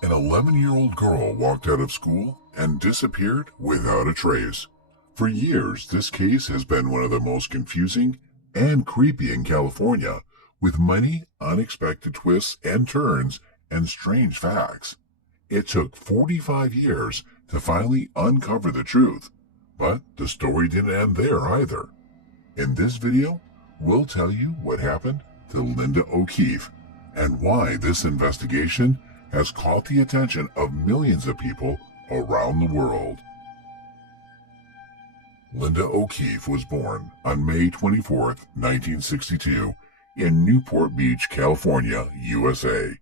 An 11-year-old girl walked out of school and disappeared without a trace. For years, this case has been one of the most confusing and creepy in California, with many unexpected twists and turns and strange facts. It took 45 years to finally uncover the truth, but the story didn't end there either. In this video, we'll tell you what happened to Linda O'Keefe and why this investigation has caught the attention of millions of people around the world. Linda O'Keefe was born on May 24, 1962, in Newport Beach, California, USA.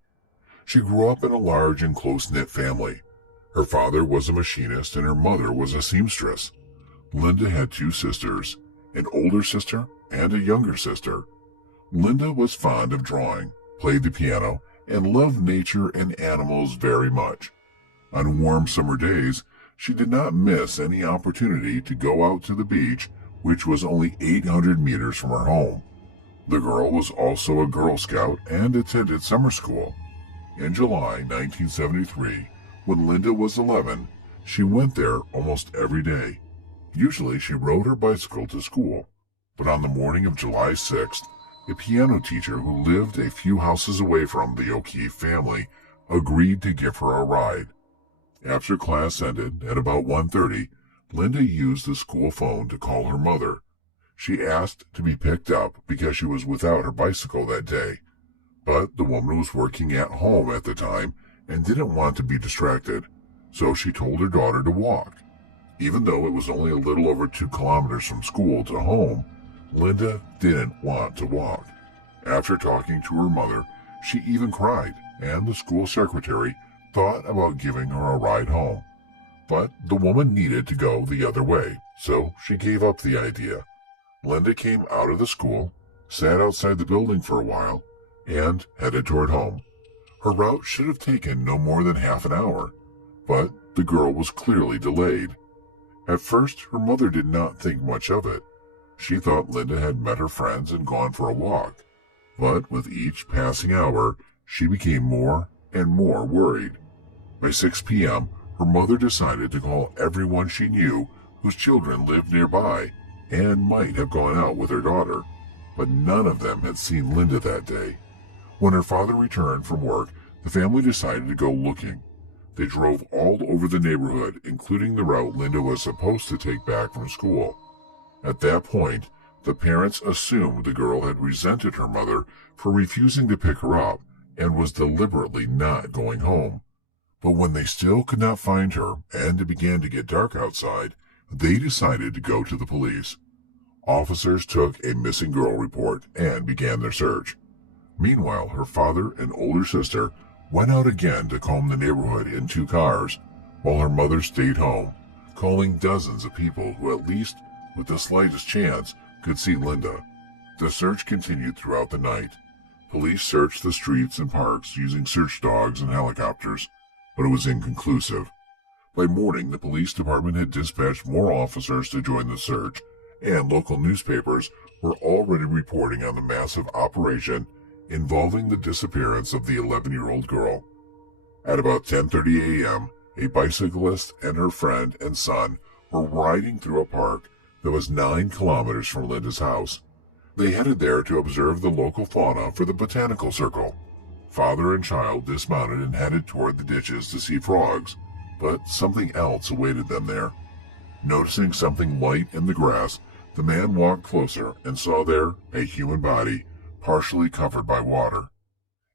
She grew up in a large and close-knit family. Her father was a machinist and her mother was a seamstress. Linda had two sisters, an older sister and a younger sister. Linda was fond of drawing, played the piano, and loved nature and animals very much. On warm summer days, she did not miss any opportunity to go out to the beach, which was only 800 meters from her home. The girl was also a Girl Scout and attended summer school. In July 1973, when Linda was 11, she went there almost every day. Usually she rode her bicycle to school, but on the morning of July 6th, a piano teacher who lived a few houses away from the O'Keefe family agreed to give her a ride. After class ended at about 1:30, Linda used the school phone to call her mother. She asked to be picked up because she was without her bicycle that day, but the woman was working at home at the time and didn't want to be distracted, so she told her daughter to walk. Even though it was only a little over 2 kilometers from school to home, Linda didn't want to walk. After talking to her mother, she even cried, and the school secretary thought about giving her a ride home. But the woman needed to go the other way, so she gave up the idea. Linda came out of the school, sat outside the building for a while, and headed toward home. Her route should have taken no more than half an hour, but the girl was clearly delayed. At first, her mother did not think much of it. She thought Linda had met her friends and gone for a walk, but with each passing hour, she became more and more worried. By 6 p.m., her mother decided to call everyone she knew whose children lived nearby and might have gone out with her daughter, but none of them had seen Linda that day. When her father returned from work, the family decided to go looking. They drove all over the neighborhood, including the route Linda was supposed to take back from school. At that point, the parents assumed the girl had resented her mother for refusing to pick her up and was deliberately not going home. But when they still could not find her and it began to get dark outside, they decided to go to the police. Officers took a missing girl report and began their search. Meanwhile, her father and older sister went out again to comb the neighborhood in 2 cars, while her mother stayed home, calling dozens of people who at least with the slightest chance could see Linda. The search continued throughout the night. Police searched the streets and parks using search dogs and helicopters, but it was inconclusive. By morning, the police department had dispatched more officers to join the search, and local newspapers were already reporting on the massive operation involving the disappearance of the 11-year-old girl. At about 10:30 a.m., a bicyclist and her friend and son were riding through a park that was 9 kilometers from Linda's house. They headed there to observe the local fauna for the botanical circle. Father and child dismounted and headed toward the ditches to see frogs, but something else awaited them there. Noticing something light in the grass, the man walked closer and saw there a human body, partially covered by water.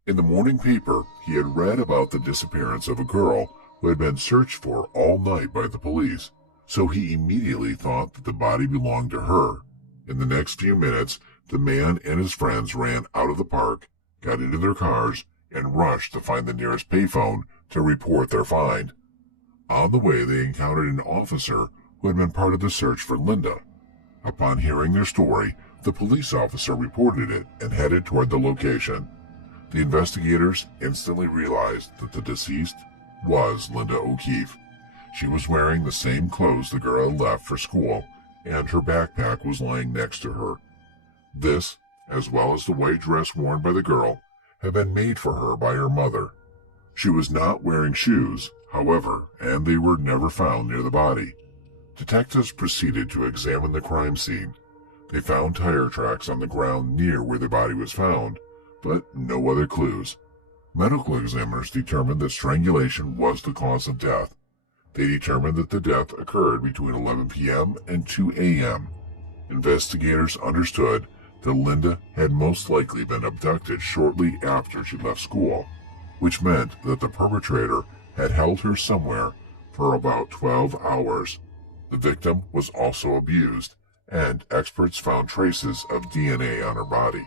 In the morning paper, he had read about the disappearance of a girl who had been searched for all night by the police, so he immediately thought that the body belonged to her. In the next few minutes, the man and his friends ran out of the park, got into their cars, and rushed to find the nearest payphone to report their find. On the way, they encountered an officer who had been part of the search for Linda. Upon hearing their story, the police officer reported it and headed toward the location. The investigators instantly realized that the deceased was Linda O'Keefe. She was wearing the same clothes the girl had left for school, and her backpack was lying next to her. This, as well as the white dress worn by the girl, had been made for her by her mother. She was not wearing shoes, however, and they were never found near the body. Detectives proceeded to examine the crime scene. They found tire tracks on the ground near where the body was found, but no other clues. Medical examiners determined that strangulation was the cause of death. They determined that the death occurred between 11 p.m. and 2 a.m. Investigators understood that Linda had most likely been abducted shortly after she left school, which meant that the perpetrator had held her somewhere for about 12 hours. The victim was also abused, and experts found traces of DNA on her body.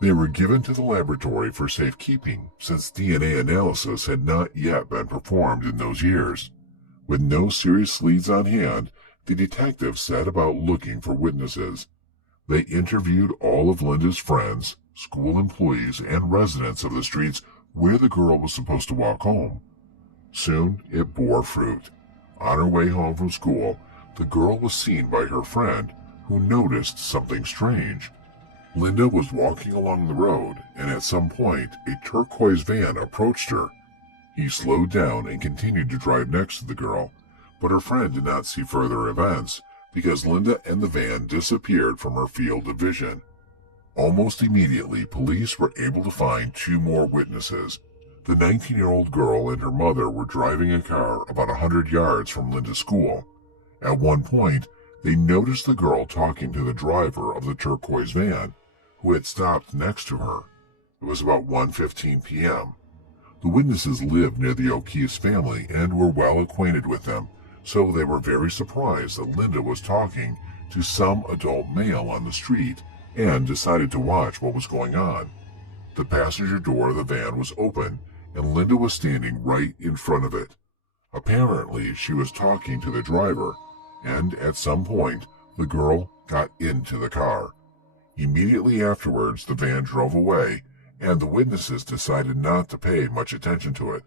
They were given to the laboratory for safekeeping since DNA analysis had not yet been performed in those years. With no serious leads on hand, the detectives set about looking for witnesses. They interviewed all of Linda's friends, school employees, and residents of the streets where the girl was supposed to walk home. Soon it bore fruit. On her way home from school, the girl was seen by her friend, who noticed something strange. Linda was walking along the road, and at some point, a turquoise van approached her. He slowed down and continued to drive next to the girl, but her friend did not see further events because Linda and the van disappeared from her field of vision. Almost immediately, police were able to find two more witnesses. The 19-year-old girl and her mother were driving a car about 100 yards from Linda's school. At one point, they noticed the girl talking to the driver of the turquoise van, who had stopped next to her. It was about 1:15 p.m. The witnesses lived near the O'Keefe family and were well acquainted with them, so they were very surprised that Linda was talking to some adult male on the street and decided to watch what was going on. The passenger door of the van was open, and Linda was standing right in front of it. Apparently, she was talking to the driver, and at some point, the girl got into the car. Immediately afterwards, the van drove away, and the witnesses decided not to pay much attention to it.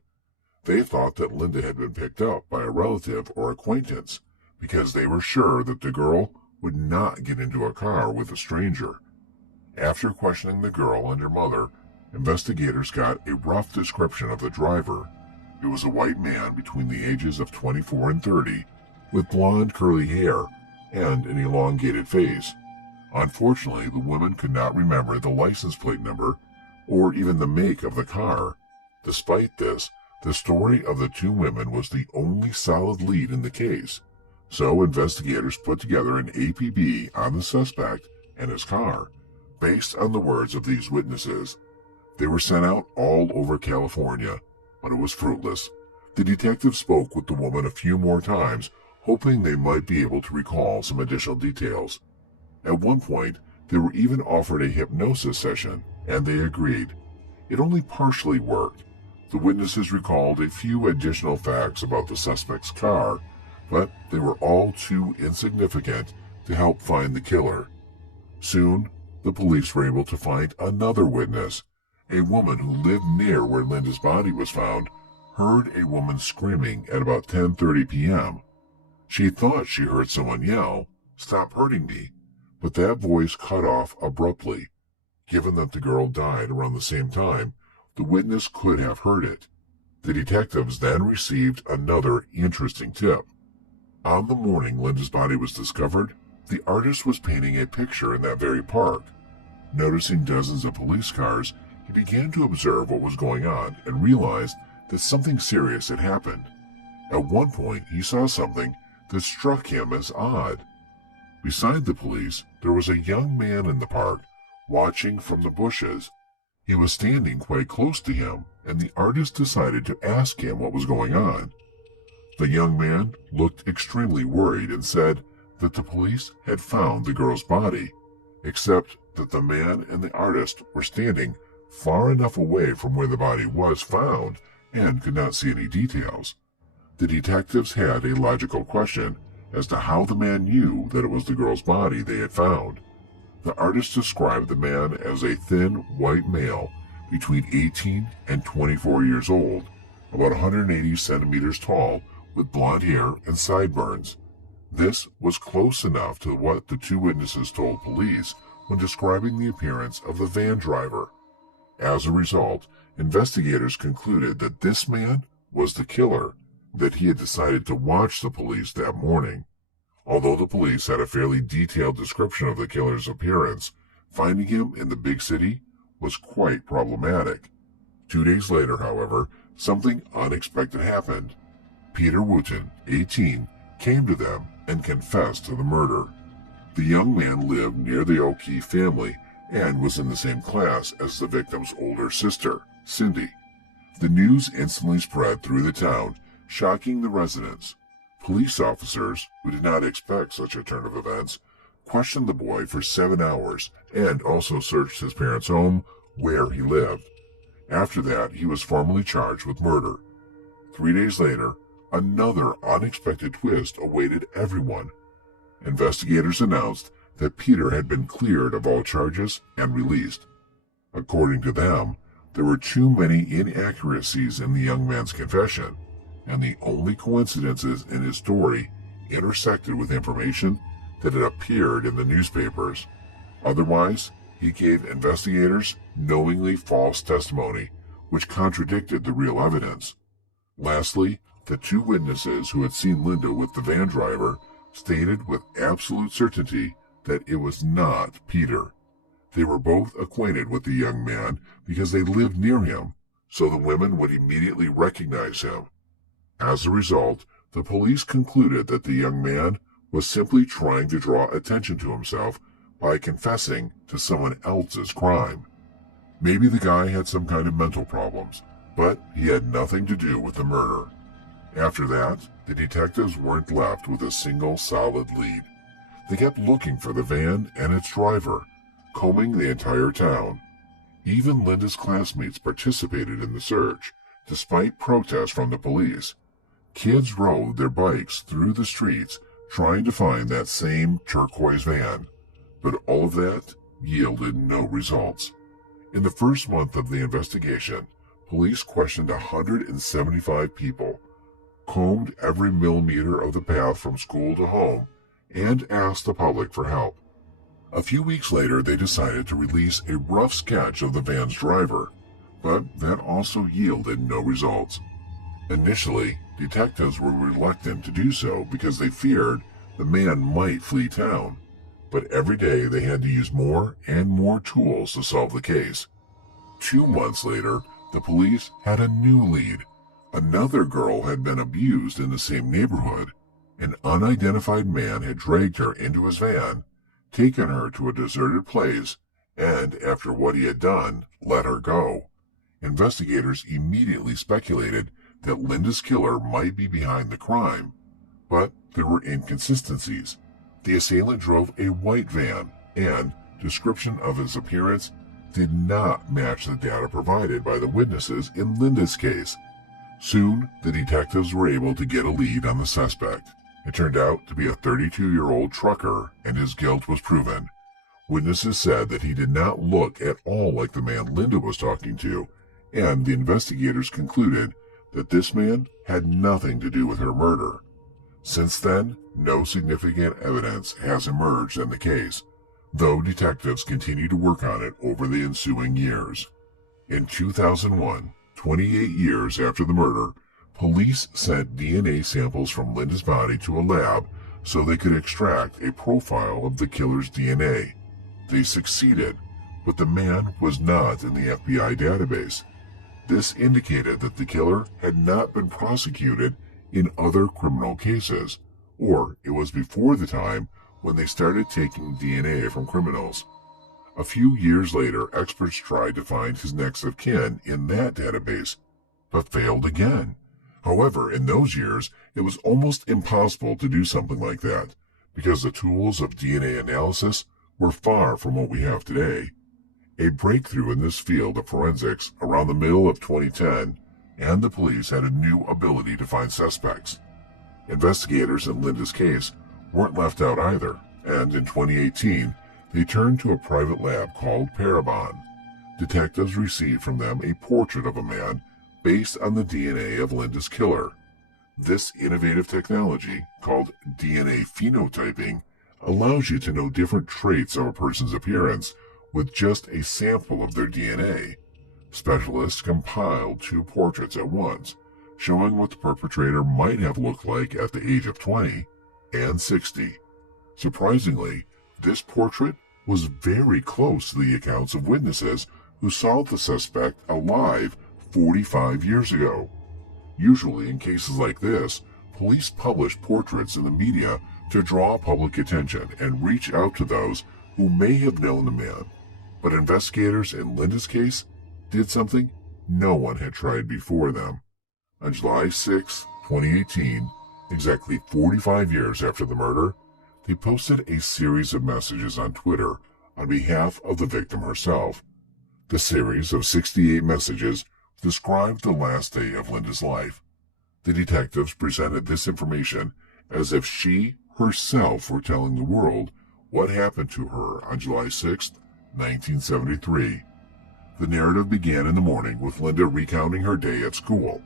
They thought that Linda had been picked up by a relative or acquaintance, because they were sure that the girl would not get into a car with a stranger. After questioning the girl and her mother, investigators got a rough description of the driver. It was a white man between the ages of 24 and 30, with blonde curly hair and an elongated face. Unfortunately, the woman could not remember the license plate number or even the make of the car. Despite this, the story of the two women was the only solid lead in the case, so investigators put together an APB on the suspect and his car, based on the words of these witnesses. They were sent out all over California, but it was fruitless. The detectives spoke with the woman a few more times, hoping they might be able to recall some additional details. At one point, they were even offered a hypnosis session, and they agreed. It only partially worked. The witnesses recalled a few additional facts about the suspect's car, but they were all too insignificant to help find the killer. Soon, the police were able to find another witness. A woman who lived near where Linda's body was found heard a woman screaming at about 10:30 p.m. She thought she heard someone yell, "Stop hurting me," but that voice cut off abruptly. Given that the girl died around the same time, the witness could have heard it. The detectives then received another interesting tip. On the morning Linda's body was discovered, the artist was painting a picture in that very park. Noticing dozens of police cars, he began to observe what was going on and realized that something serious had happened. At one point, he saw something that struck him as odd. Beside the police, there was a young man in the park, watching from the bushes. He was standing quite close to him, and the artist decided to ask him what was going on. The young man looked extremely worried and said that the police had found the girl's body, except that the man and the artist were standing far enough away from where the body was found and could not see any details. The detectives had a logical question as to how the man knew that it was the girl's body they had found. The artist described the man as a thin, white male between 18 and 24 years old, about 180 centimeters tall, with blonde hair and sideburns. This was close enough to what the two witnesses told police when describing the appearance of the van driver. As a result, Investigators concluded that this man was the killer, that he had decided to watch the police that morning. Although the police had a fairly detailed description of the killer's appearance, finding him in the big city was quite problematic. 2 days later, however, something unexpected happened. Peter Wooten, 18, came to them and confessed to the murder. The young man lived near the O'Keefe family and was in the same class as the victim's older sister, Cindy. The news instantly spread through the town, shocking the residents. Police officers, who did not expect such a turn of events, questioned the boy for 7 hours and also searched his parents' home where he lived. After that, he was formally charged with murder. 3 days later, another unexpected twist awaited everyone. Investigators announced that Peter had been cleared of all charges and released. According to them, there were too many inaccuracies in the young man's confession, and the only coincidences in his story intersected with information that had appeared in the newspapers. Otherwise, he gave investigators knowingly false testimony, which contradicted the real evidence. Lastly, the 2 witnesses who had seen Linda with the van driver stated with absolute certainty that it was not Peter. They were both acquainted with the young man because they lived near him, so the women would immediately recognize him. As a result, the police concluded that the young man was simply trying to draw attention to himself by confessing to someone else's crime. Maybe the guy had some kind of mental problems, but he had nothing to do with the murder. After that, the detectives weren't left with a single solid lead. They kept looking for the van and its driver, combing the entire town. Even Linda's classmates participated in the search, despite protests from the police. Kids rode their bikes through the streets trying to find that same turquoise van, but all of that yielded no results. In the first month of the investigation, police questioned 175 people, combed every millimeter of the path from school to home, and asked the public for help. A few weeks later, they decided to release a rough sketch of the van's driver, but that also yielded no results. Initially, detectives were reluctant to do so because they feared the man might flee town, but every day they had to use more and more tools to solve the case. 2 months later, the police had a new lead. Another girl had been abused in the same neighborhood. An unidentified man had dragged her into his van, taken her to a deserted place, and after what he had done, let her go. Investigators immediately speculated that Linda's killer might be behind the crime, but there were inconsistencies. The assailant drove a white van, and description of his appearance did not match the data provided by the witnesses in Linda's case. Soon, the detectives were able to get a lead on the suspect. It turned out to be a 32-year-old trucker, and his guilt was proven. Witnesses said that he did not look at all like the man Linda was talking to, and the investigators concluded that this man had nothing to do with her murder. Since then, no significant evidence has emerged in the case, though detectives continue to work on it over the ensuing years. In 2001, 28 years after the murder, police sent DNA samples from Linda's body to a lab so they could extract a profile of the killer's DNA. They succeeded, but the man was not in the FBI database. This indicated that the killer had not been prosecuted in other criminal cases, or it was before the time when they started taking DNA from criminals. A few years later, experts tried to find his next of kin in that database, but failed again. However, in those years, it was almost impossible to do something like that, because the tools of DNA analysis were far from what we have today. A breakthrough in this field of forensics around the middle of 2010, and the police had a new ability to find suspects. Investigators in Linda's case weren't left out either, and in 2018, they turned to a private lab called Parabon. Detectives received from them a portrait of a man based on the DNA of Linda's killer. This innovative technology, called DNA phenotyping, allows you to know different traits of a person's appearance with just a sample of their DNA. Specialists compiled 2 portraits at once, showing what the perpetrator might have looked like at the age of 20 and 60. Surprisingly, this portrait was very close to the accounts of witnesses who saw the suspect alive 45 years ago. Usually in cases like this, police publish portraits in the media to draw public attention and reach out to those who may have known the man. But investigators in Linda's case did something no one had tried before them. On July 6, 2018, exactly 45 years after the murder, they posted a series of messages on Twitter on behalf of the victim herself. The series of 68 messages described the last day of Linda's life. The detectives presented this information as if she herself were telling the world what happened to her on July 6, 1973. The narrative began in the morning with Linda recounting her day at school,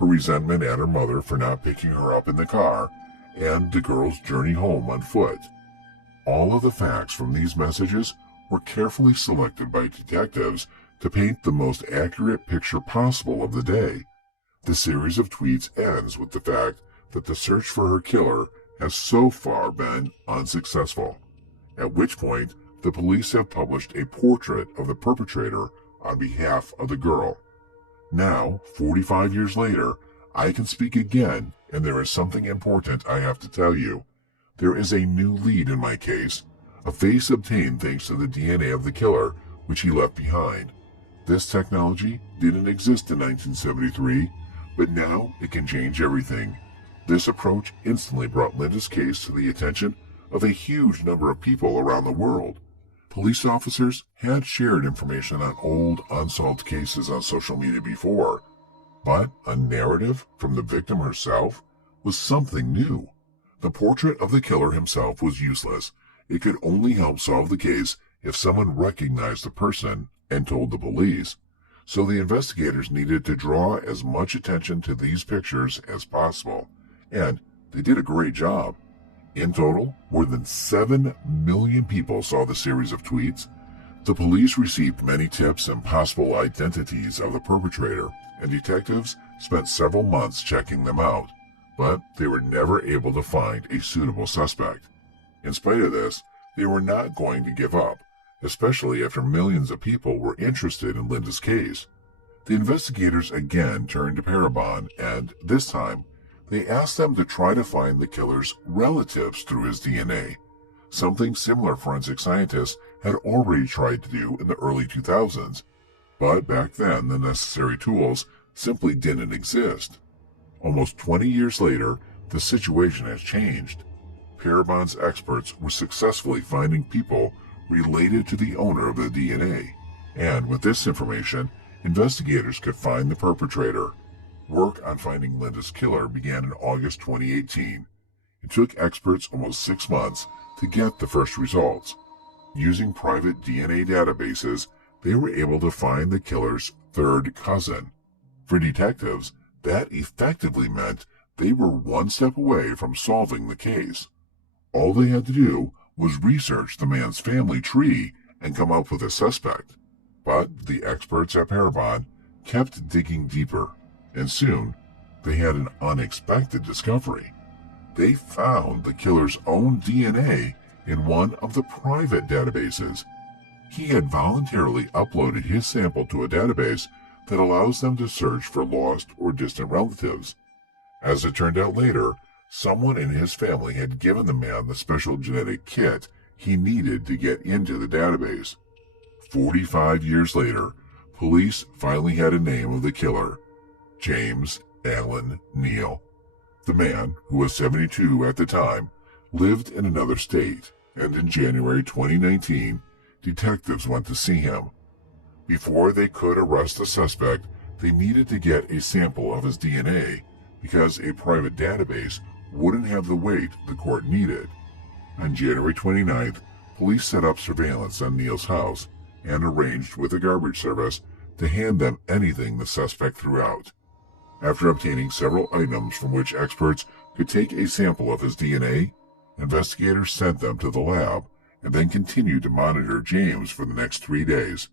her resentment at her mother for not picking her up in the car, and the girl's journey home on foot. All of the facts from these messages were carefully selected by detectives to paint the most accurate picture possible of the day. The series of tweets ends with the fact that the search for her killer has so far been unsuccessful, at which point the police have published a portrait of the perpetrator on behalf of the girl. Now, 45 years later, I can speak again, and there is something important I have to tell you. There is a new lead in my case, a face obtained thanks to the DNA of the killer, which he left behind. This technology didn't exist in 1973, but now it can change everything. This approach instantly brought Linda's case to the attention of a huge number of people around the world. Police officers had shared information on old, unsolved cases on social media before, but a narrative from the victim herself was something new. The portrait of the killer himself was useless. It could only help solve the case if someone recognized the person and told the police. So the investigators needed to draw as much attention to these pictures as possible, and they did a great job. In total, more than 7 million people saw the series of tweets. The police received many tips and possible identities of the perpetrator, and detectives spent several months checking them out, but they were never able to find a suitable suspect. In spite of this, they were not going to give up, especially after millions of people were interested in Linda's case. The investigators again turned to Parabon, and this time, they asked them to try to find the killer's relatives through his DNA, something similar forensic scientists had already tried to do in the early 2000s, but back then the necessary tools simply didn't exist. Almost 20 years later, the situation has changed. Parabon's experts were successfully finding people related to the owner of the DNA, and with this information, investigators could find the perpetrator. Work on finding Linda's killer began in August 2018. It took experts almost 6 months to get the first results. Using private DNA databases, they were able to find the killer's third cousin. For detectives, that effectively meant they were one step away from solving the case. All they had to do was research the man's family tree and come up with a suspect. But the experts at Parabon kept digging deeper, and soon they had an unexpected discovery. They found the killer's own DNA in one of the private databases. He had voluntarily uploaded his sample to a database that allows them to search for lost or distant relatives. As it turned out later, someone in his family had given the man the special genetic kit he needed to get into the database. 45 years later, police finally had a name of the killer: James Allen Neal. The man, who was 72 at the time, lived in another state, and in January 2019, detectives went to see him. Before they could arrest the suspect, they needed to get a sample of his DNA, because a private database wouldn't have the weight the court needed. On January 29th, police set up surveillance on Neal's house and arranged with the garbage service to hand them anything the suspect threw out. After obtaining several items from which experts could take a sample of his DNA, investigators sent them to the lab and then continued to monitor James for the next 3 days.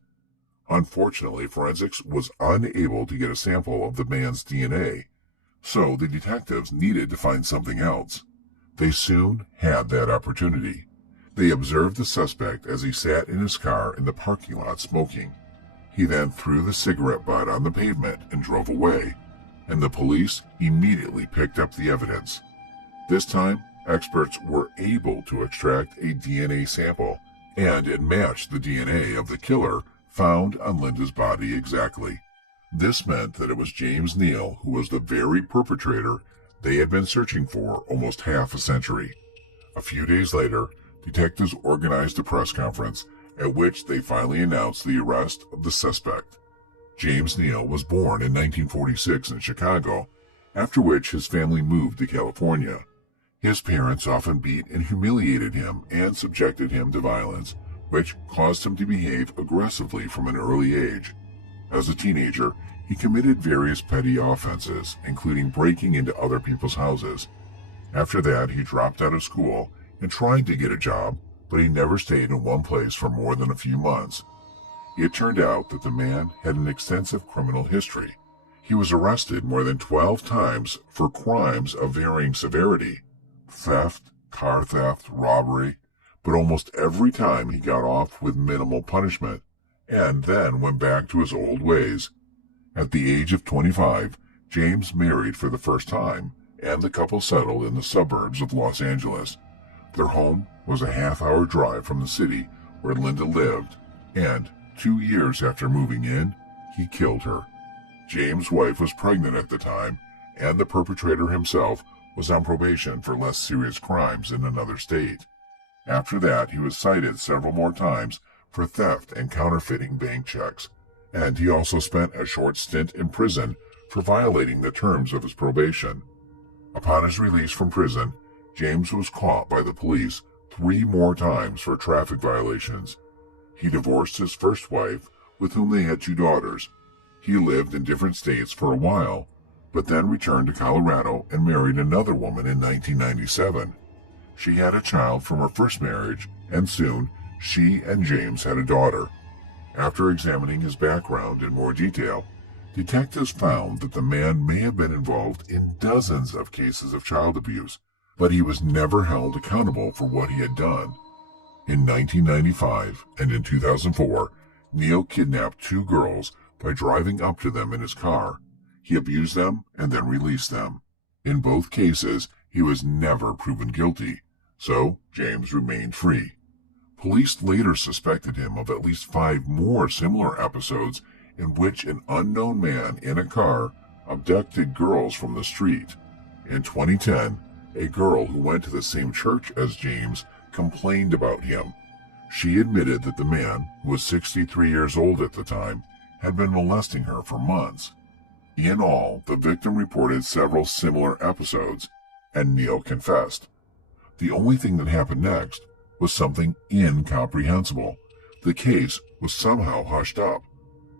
Unfortunately, forensics was unable to get a sample of the man's DNA, so the detectives needed to find something else. They soon had that opportunity. They observed the suspect as he sat in his car in the parking lot smoking. He then threw the cigarette butt on the pavement and drove away, and the police immediately picked up the evidence. This time, experts were able to extract a DNA sample, and it matched the DNA of the killer found on Linda's body exactly. This meant that it was James Neal who was the very perpetrator they had been searching for almost half a century. A few days later, detectives organized a press conference at which they finally announced the arrest of the suspect. James Neal was born in 1946 in Chicago, after which his family moved to California. His parents often beat and humiliated him and subjected him to violence, which caused him to behave aggressively from an early age. As a teenager, he committed various petty offenses, including breaking into other people's houses. After that, he dropped out of school and tried to get a job, but he never stayed in one place for more than a few months. It turned out that the man had an extensive criminal history. He was arrested more than 12 times for crimes of varying severity: theft, car theft, robbery, but almost every time he got off with minimal punishment, and then went back to his old ways. At the age of 25, James married for the first time, and the couple settled in the suburbs of Los Angeles. Their home was a half-hour drive from the city where Linda lived, and 2 years after moving in, he killed her. James' wife was pregnant at the time, and the perpetrator himself was on probation for less serious crimes in another state. After that, he was cited several more times for theft and counterfeiting bank checks, and he also spent a short stint in prison for violating the terms of his probation. Upon his release from prison, James was caught by the police 3 more times for traffic violations. He divorced his first wife, with whom they had 2 daughters. He lived in different states for a while, but then returned to Colorado and married another woman in 1997. She had a child from her first marriage, and soon she and James had a daughter. After examining his background in more detail, detectives found that the man may have been involved in dozens of cases of child abuse, but he was never held accountable for what he had done. In 1995 and in 2004, Neal kidnapped 2 girls by driving up to them in his car. He abused them and then released them. In both cases, he was never proven guilty, so James remained free. Police later suspected him of at least 5 more similar episodes in which an unknown man in a car abducted girls from the street. In 2010, a girl who went to the same church as James complained about him. She admitted that the man, who was 63 years old at the time, had been molesting her for months. In all, the victim reported several similar episodes, and Neal confessed. The only thing that happened next was something incomprehensible. The case was somehow hushed up.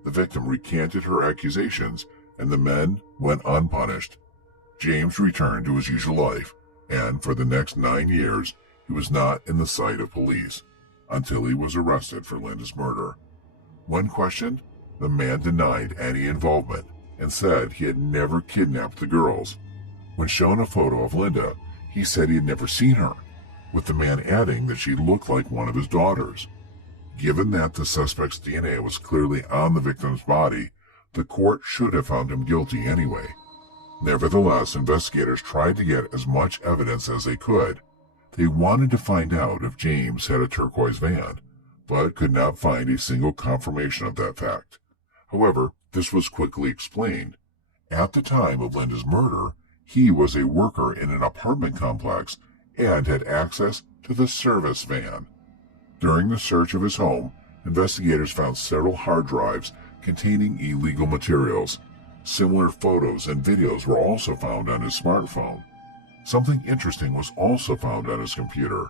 The victim recanted her accusations, and the men went unpunished. James returned to his usual life, and for the next 9 years, he was not in the sight of police, until he was arrested for Linda's murder. When questioned, the man denied any involvement and said he had never kidnapped the girls. When shown a photo of Linda, he said he had never seen her, with the man adding that she looked like one of his daughters. Given that the suspect's DNA was clearly on the victim's body, the court should have found him guilty anyway. Nevertheless, investigators tried to get as much evidence as they could. They wanted to find out if James had a turquoise van, but could not find a single confirmation of that fact. However, this was quickly explained. At the time of Linda's murder, he was a worker in an apartment complex and had access to the service van. During the search of his home, investigators found several hard drives containing illegal materials. Similar photos and videos were also found on his smartphone. Something interesting was also found on his computer.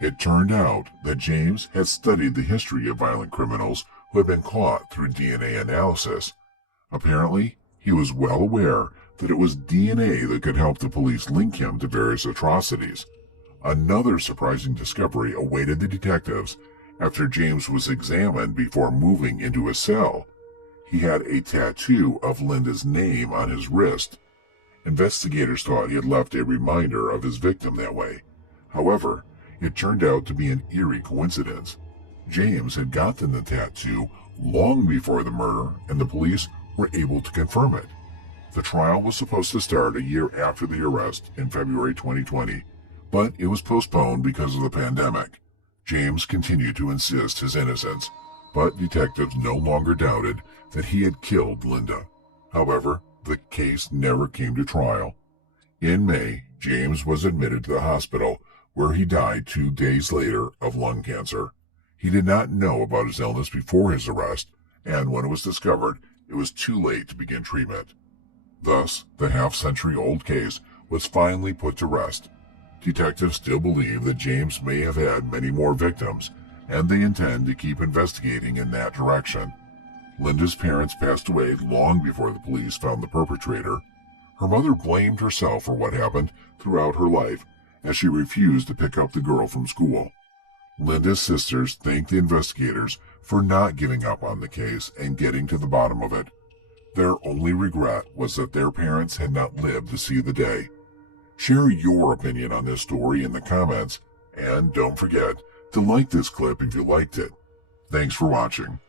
It turned out that James had studied the history of violent criminals who had been caught through DNA analysis. Apparently, he was well aware that it was DNA that could help the police link him to various atrocities. Another surprising discovery awaited the detectives, After James was examined before moving into his cell, he had a tattoo of Linda's name on his wrist. Investigators thought he had left a reminder of his victim that way. However, it turned out to be an eerie coincidence. James had gotten the tattoo long before the murder, and the police were able to confirm it. The trial was supposed to start a year after the arrest in February 2020, but it was postponed because of the pandemic. James continued to insist his innocence, but detectives no longer doubted that he had killed Linda. However, the case never came to trial. In May, James was admitted to the hospital, where he died 2 days later of lung cancer. He did not know about his illness before his arrest, and when it was discovered, it was too late to begin treatment. Thus, the half-century-old case was finally put to rest. Detectives still believe that James may have had many more victims, and they intend to keep investigating in that direction. Linda's parents passed away long before the police found the perpetrator. Her mother blamed herself for what happened throughout her life, as she refused to pick up the girl from school. Linda's sisters thanked the investigators for not giving up on the case and getting to the bottom of it. Their only regret was that their parents had not lived to see the day. Share your opinion on this story in the comments, and don't forget to like this clip if you liked it. Thanks for watching.